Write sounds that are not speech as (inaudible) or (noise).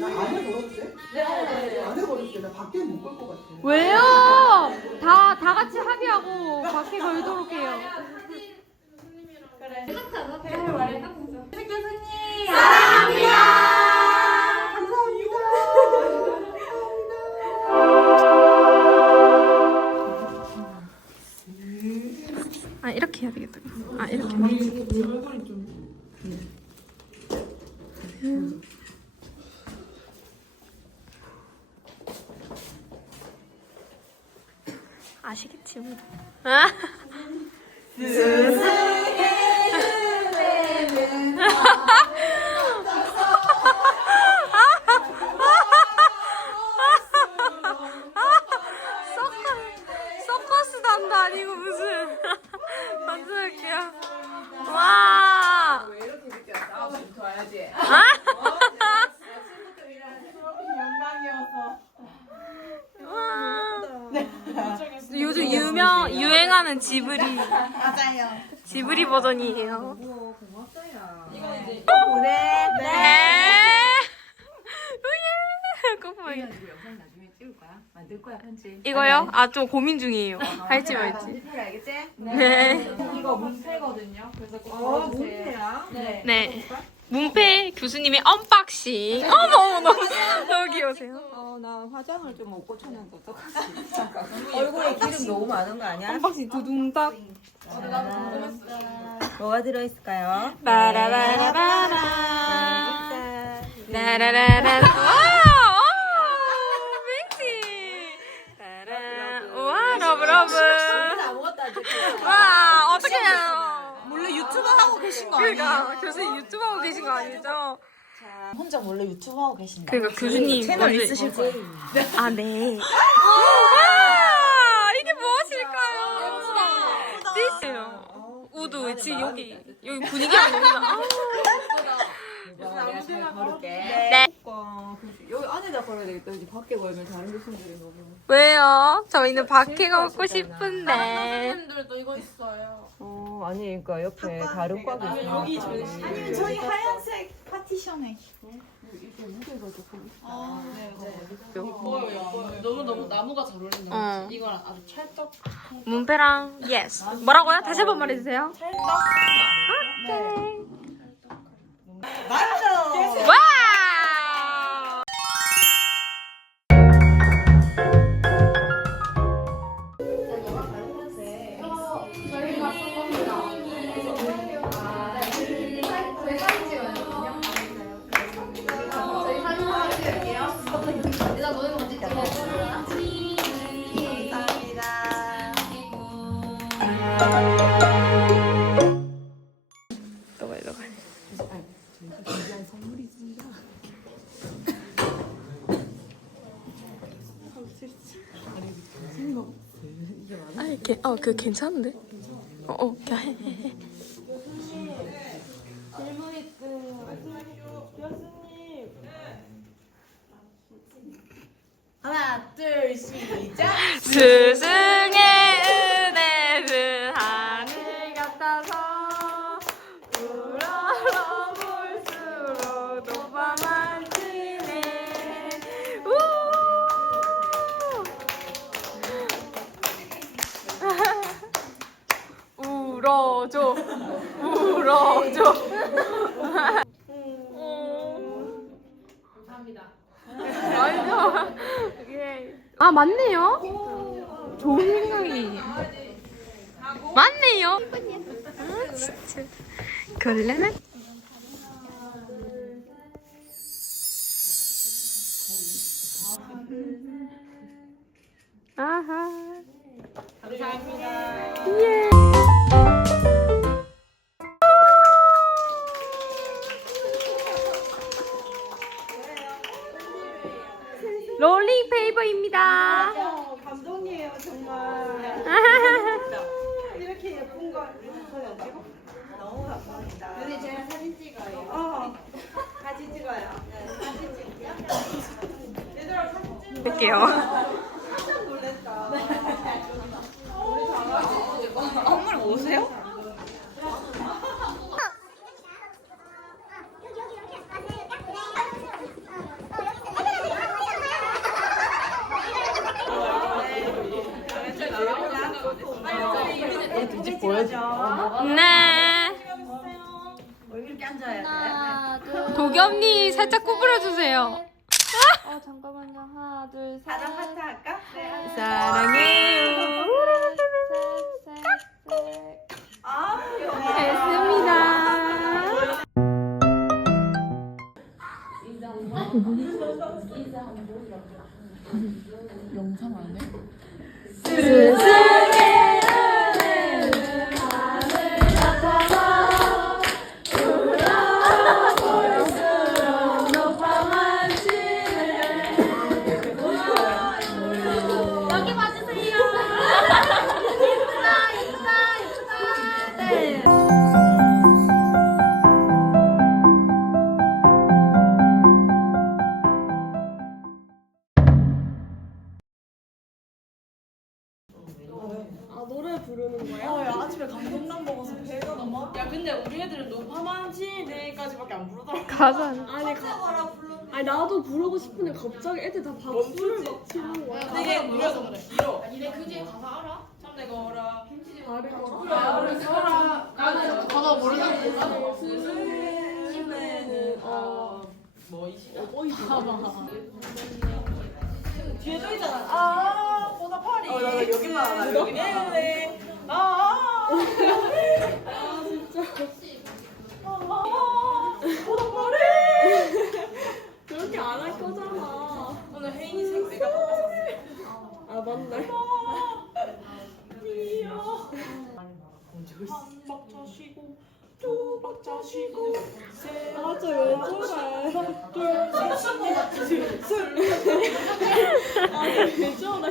걸었대? 네. 안에 걸었대. 나 밖에 못 걸 것 같아. 왜요? 다, 다 같이 합의하고 밖에 걸도록 해요. 아, 이렇게 해야 되겠다. 아, 이렇게. 아시겠지 뭐. 아. 유행하는 지브리 맞아요. 지브리 버전이에요. 네. 우예. 이거 영상 나중에 찍을 거야? 만들 거야 편지. 이거요? 아 좀 고민 중이에요. (laughs) 할지 말지. 알겠지? 네. 이거 문패거든요. 그래서 꼭 어. 문패야. 네. 네. 문패 교수님의 언박싱. 어머 어머 너무 너무 귀여우세요. 어, 나 화장을 좀 못 고쳤는데 어떡하지? 얼굴에 기름 너무 많은 거 아니야? 언박싱 두둥딱. 뭐가 들어있을까요? 라라라라라. 라라라라. 와! 맹지. 라라. 러브 러브. 아무것도 안 찍고. 와 어떻게 해요? 몰래 유튜브 하고 계신 거 그러니까 교수님 유튜브 거 아니죠? 혼자 몰래 유튜브 하고 계신다. 그러니까 교수님 채널 먼저- 있으실 거예요. 아 네. 와 이게 무엇일까요? 예쁘다. 우드 지금 여기 여기 분위기가 너무 좋아. 내가 잘 걸을게. 네. 어, 안에다 걸어야 되겠다. 이제 밖에 걸면 다른 교수님들이 너무. 왜요? 저희는 밖에 가고 싶은데. 선생님들도 이거 있어요. 어, 아니, 그러니까 옆에 다른 과도 있어. 여기 아니면 저희 하얀색 파티션에. 너무 너무 나무가 잘 어울린다. 어. 이거랑 아주 찰떡. 문패랑 예스. 뭐라고요? 다시 한 번 말해주세요. 오케이. 아, 이렇게 어, 그 괜찮은데? 어, 어, 그냥 해, 해, 해. 하나, 둘, 시작. 스 아 맞네요. 좋은 생각이 맞네요. 아 진짜 걸레는 롤링 페이버입니다. 어, 감동이에요, 정말. (laughs) 이렇게 예쁜 걸? 너무 감사합니다. 우리 제가 사진 찍어요. 어, 같이 찍어요. 네, 사진 찍을게요. 얘들아, 사진 찍어. 볼게요. (laughs) 깜짝 놀랐다. 우리 잘하고. 건물 오세요? 여기 여기 이렇게. 아, 네, 딱 그래. 어, 여기. 어, 여기. 혜인이 (laughs) 살짝 구부려 주세요. 어 잠깐만요. 하나 둘 셋. 다른 하트 할까? 네. 사랑해요. 셋 셋 셋. 아, 됐습니다. 영상 안 해? 노파만치 내일까지밖에 안 부르더라. 가자. 아니 가, 아니 나도 부르고 싶은데 갑자기 애들 다 박수를 막 치는 거야. 되게 노래가 그래. 길어. 참내 거라. 다리 걸어. 나를 서라. 나는 가사 모르는 거 어. 뭐이 시간? 뒤에 또 있잖아. 아, 보다 파리. 어, 나 여기만 알아. 여기. 네. 아, 아. 아, 세 맞아 왜 저래? 둘셋 넷, 둘, 셋. 왜 저래?